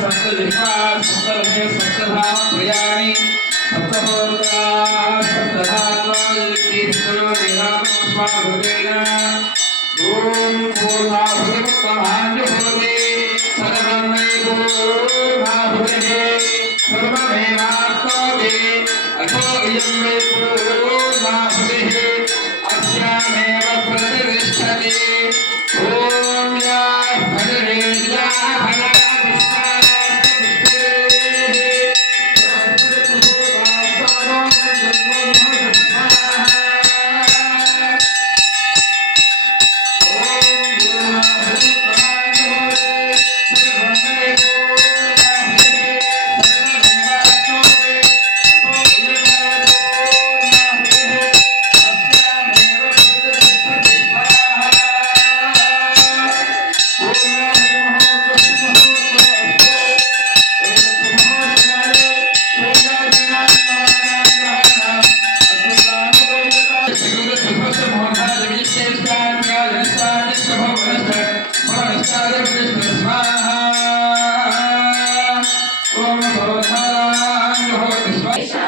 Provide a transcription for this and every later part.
सप्तजिह्वा सप्तरथे सप्तधाम प्रियाणि सप्तहोत्रा सप्तधात्वा युक्तिस्तयो वेदान्तस्माभूतेन ॐ पूर्णाहुतिमुत्तमाञ्जुहोति सर्वं मे पूर्णाहुतिः सर्वमेवाप्नोति अथो इयं मे पूर्णाहुतिः अस्यामेव प्रतिष्ठति ॐ या भजरे या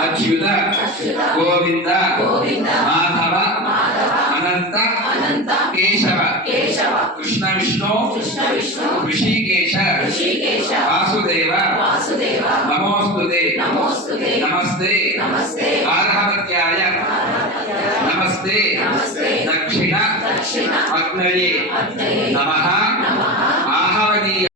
अच्युत गोविंद माधव अनंत केशव कृष्ण विष्णु ऋषिकेश वासुदेव नमोस्तुते नमस्ते आर्हवत्याय नमस्ते दक्षिण अग्नये नमः आहवनीय